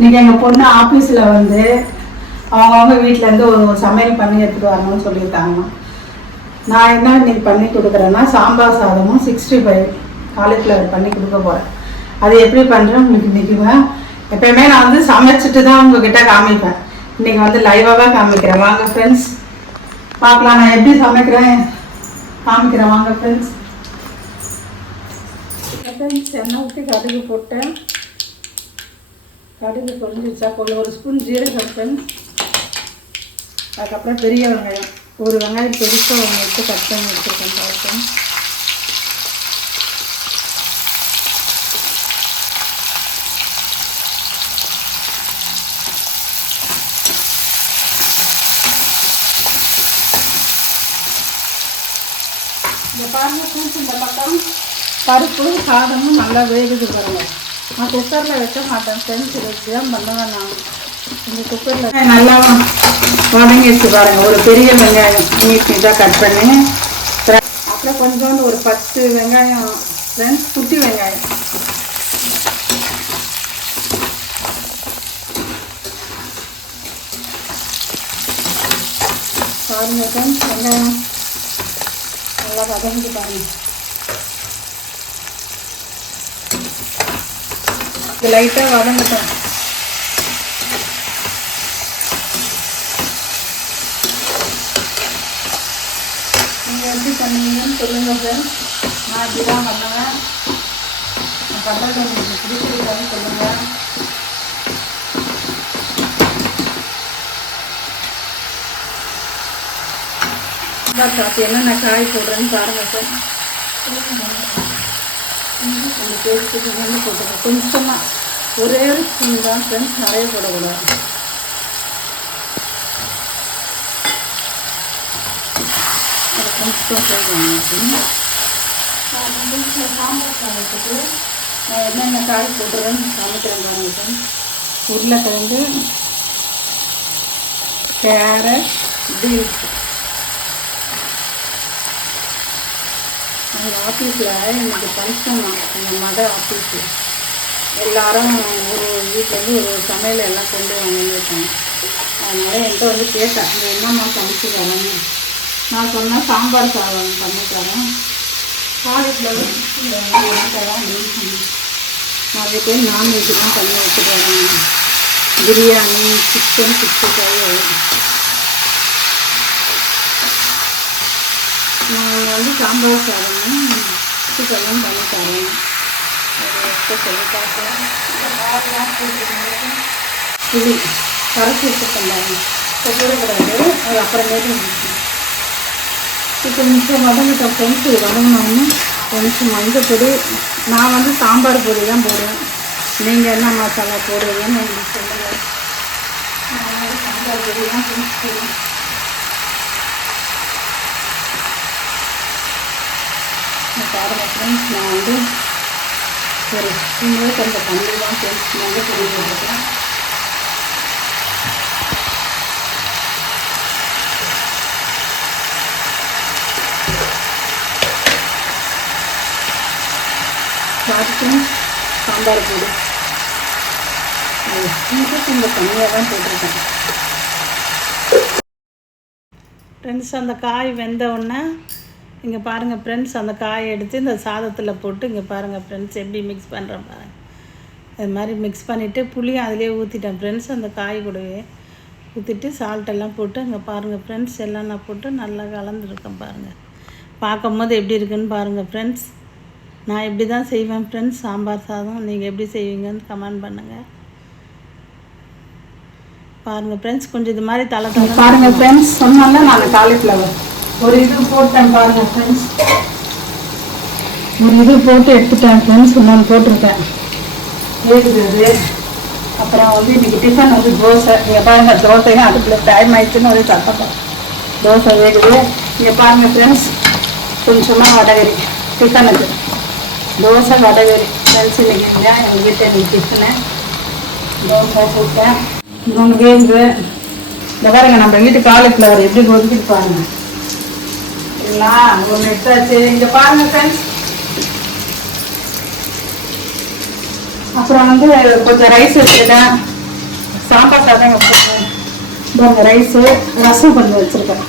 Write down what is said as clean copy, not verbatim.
இன்னைக்கு எங்கள் பொண்ணு ஆஃபீஸில் வந்து அவங்கவுங்க வீட்டிலேருந்து ஒரு சமையல் பண்ணி எடுத்துகிட்டு வரணும்னு சொல்லியிருக்காங்க. நான் என்ன இன்னைக்கு பண்ணி கொடுக்குறேன்னா சாம்பார் சாதமும் 65 காலிஃப்ளவர் பண்ணி கொடுக்க போகிறேன். அது எப்படி பண்ணுறேன் உங்களுக்கு இன்றைக்குங்க. எப்பயுமே நான் வந்து சமைச்சிட்டு தான் உங்ககிட்ட காமிப்பேன். இன்றைக்கி வந்து லைவாக காமிக்கிறேன். வாங்க ஃப்ரெண்ட்ஸ் பார்க்கலாம் நான் எப்படி சமைக்கிறேன் காமிக்கிறேன். வாங்க ஃப்ரெண்ட்ஸ். எண்ணெய் ஊற்றி கடுகு போட்டேன். கடுகு பொரிஞ்சிச்சா ஒரு ஸ்பூன் ஜீரகம் ஃப்ரெண்ட்ஸ். அதுக்கப்புறம் பெரிய வெங்காயம் ஒரு வெங்காயம் பெருசாக ஒன்று எடுத்து கட் பண்ணி எடுத்துருக்கேன் பார்ப்பேன். இந்த பாருங்க ஃப்ரெண்ட்ஸ், இந்த பக்கம் பருப்பு சாதமும் நல்லா வேகுது பாருங்க. நான் குக்கரில் வைக்க மாட்டேன் ஃப்ரெண்ட்ஸ், வச்சு தான் பண்ணுவேன். நான் இந்த குக்கரில் நல்லா வதங்கிடுச்சு பாருங்கள். ஒரு பெரிய வெங்காயம் நீட்டாக கட் பண்ணி, அப்புறம் கொஞ்சோண்டு ஒரு 10 வெங்காயம் ஃப்ரெண்ட்ஸ், குட்டி வெங்காயம். பாருங்க ஃப்ரெண்ட்ஸ், வெங்காயம் நல்லா வதங்கி பாருங்க. இது லைட்டாக வதங்கட்டும். நீங்கள் எப்படி பண்ணுவீங்கன்னு சொல்லுங்கள் ஃப்ரெண்ட்ஸ். நான் இப்படி தான் பண்ணுவேன். நான் பண்ணுறது உங்களுக்கு பிடிச்சிருக்கான்னு சொல்லுங்கள். காப்பி என்னென்ன காய் போடுறேன்னு பாருங்கள் சார். அந்த பேஸ்ட்டுக்கு வந்து போட்டுருக்கேன் கொஞ்சமாக, ஒரே ஒரு ஸ்பூன் தான் ஃப்ரெண்ட்ஸ், நிறைய போடக்கூடாது. அதை கொஞ்சம் போடுவாங்க. சாம்பார் சாதத்துக்கு நான் என்னென்ன காய் போட்டுறேன்னு சமைக்கிறேன் பாருங்க ஃப்ரெண்ட்ஸ். உருளைக்கிழங்கு, கேரட், பீன்ஸ். எங்கள் ஆஃபீஸில் எனக்கு ஃபங்க்ஷன் தான், எங்கள் மத ஆஃபீஸு. எல்லோரும் ஒரு வீட்டிலேருந்து ஒரு சமையல் எல்லாம் கொண்டு வந்துருக்காங்க. அதனால் என்கிட்ட வந்து கேட்டேன், இந்த என்னம்மா சமைச்சு தரேன்னு. நான் சொன்னேன் சாம்பார் சாதம் பண்ணி தரேன், காலிஃப்ளவர் பண்ணி தரேன் அப்படின்னு சொன்னேன். நிறைய பேர் நான்வெஜ் தான் பண்ணி வச்சுட்டு வராங்க. பிரியாணி, சிக்கன் 65. நான் வந்து சாம்பார் சாதமும் சிக்கனும் பண்ணி தரேன். சொல்லி பார்ப்பேன். புளி கரைச்சி வச்சுருக்கேன், இப்போ போடக்கூடாது. அது அப்புறமேட்டு இப்போ கொஞ்சம் வதங்கிட்டோம் ஃப்ரெண்ட்ஸ். இது வதங்கினோன்னு கொஞ்சம் மஞ்சள். நான் வந்து சாம்பார் பொடி தான் போடுவேன். நீங்கள் என்ன மசாலா போடுவீங்கன்னு எனக்கு சொல்லுங்கள். நான் வந்து சாம்பார் பொடி தான் போடுவேன். பாருங்க ஃப்ரெண்ட்ஸ், நான் வந்து ஒரு ஸ்பூனே கொஞ்சம் கம்மி தான் ஃப்ரெண்ட்ஸ் மஞ்சள் பொடி போட்டுருக்கேன். பார்த்தும் சாம்பார் பொடி ஸ்பூனுக்கு கொஞ்சம் கம்மியாக தான் போட்டிருக்கேன் ஃப்ரெண்ட்ஸ். அந்த காய் வெந்த உடனே இங்கே பாருங்கள் ஃப்ரெண்ட்ஸ், அந்த காயை எடுத்து இந்த சாதத்தில் போட்டு இங்கே பாருங்கள் ஃப்ரெண்ட்ஸ் எப்படி மிக்ஸ் பண்ணுறேன் பாருங்கள். அது மாதிரி மிக்ஸ் பண்ணிவிட்டு புளியும் அதிலே ஊற்றிட்டேன் ஃப்ரெண்ட்ஸ். அந்த காய் கூடவே ஊற்றிட்டு சால்ட்டெல்லாம் போட்டு அங்கே பாருங்கள் ஃப்ரெண்ட்ஸ், எல்லாம் நான் போட்டு நல்லா கலந்துருக்கேன் பாருங்கள். பார்க்கும் போது எப்படி இருக்குன்னு பாருங்கள் ஃப்ரெண்ட்ஸ். நான் எப்படி தான் செய்வேன் ஃப்ரெண்ட்ஸ் சாம்பார் சாதம். நீங்கள் எப்படி செய்வீங்கன்னு கமெண்ட் பண்ணுங்கள். பாருங்கள் ஃப்ரெண்ட்ஸ், கொஞ்சம் இது மாதிரி தலை பாருங்கள் ஃப்ரெண்ட்ஸ். சொன்னால நான் காலிஃப்ளவர் ஒரு இது போட்டேன் பாருங்கள் ஃப்ரெண்ட்ஸ். ஒரு இது போட்டு எடுத்துட்டேன் ஃப்ரெண்ட்ஸ். இன்னொன்று போட்டிருக்கேன் வேகுது அது. அப்புறம் வந்து இன்றைக்கி டிஃபன் வந்து தோசை. இங்கே பாருங்கள், தோசையும் அதுக்குள்ள டைம் ஆயிடுச்சுன்னு ஒரே சத்தம். தோசை வேகுது. இங்கே பாருங்கள் ஃப்ரெண்ட்ஸ், கொஞ்சமாக வடகரி டிஃபனுக்கு. தோசை வடகரி ஃப்ரெண்ட்ஸ். இன்றைக்கி இல்லையா எங்கள் வீட்டில் இன்றைக்கி டிஃபனு தோசை போட்டேன். இன்னொன்று வேகுது. இந்த பாருங்கள், நம்ம வீட்டு காலிஃப்ளவர் எப்படி கொதிக்கிட்டு பாருங்கள். ஒன்று எடுத்தாச்சு. இங்கே பாருங்கள் ஃப்ரெண்ட்ஸ். அப்புறம் வந்து கொஞ்சம் ரைஸ் வச்சுட்டேன். சாம்பார் சாதம் வச்சுருக்கேன். இந்த ரைஸு ரசம் கொஞ்சம் வச்சுருக்கேன்.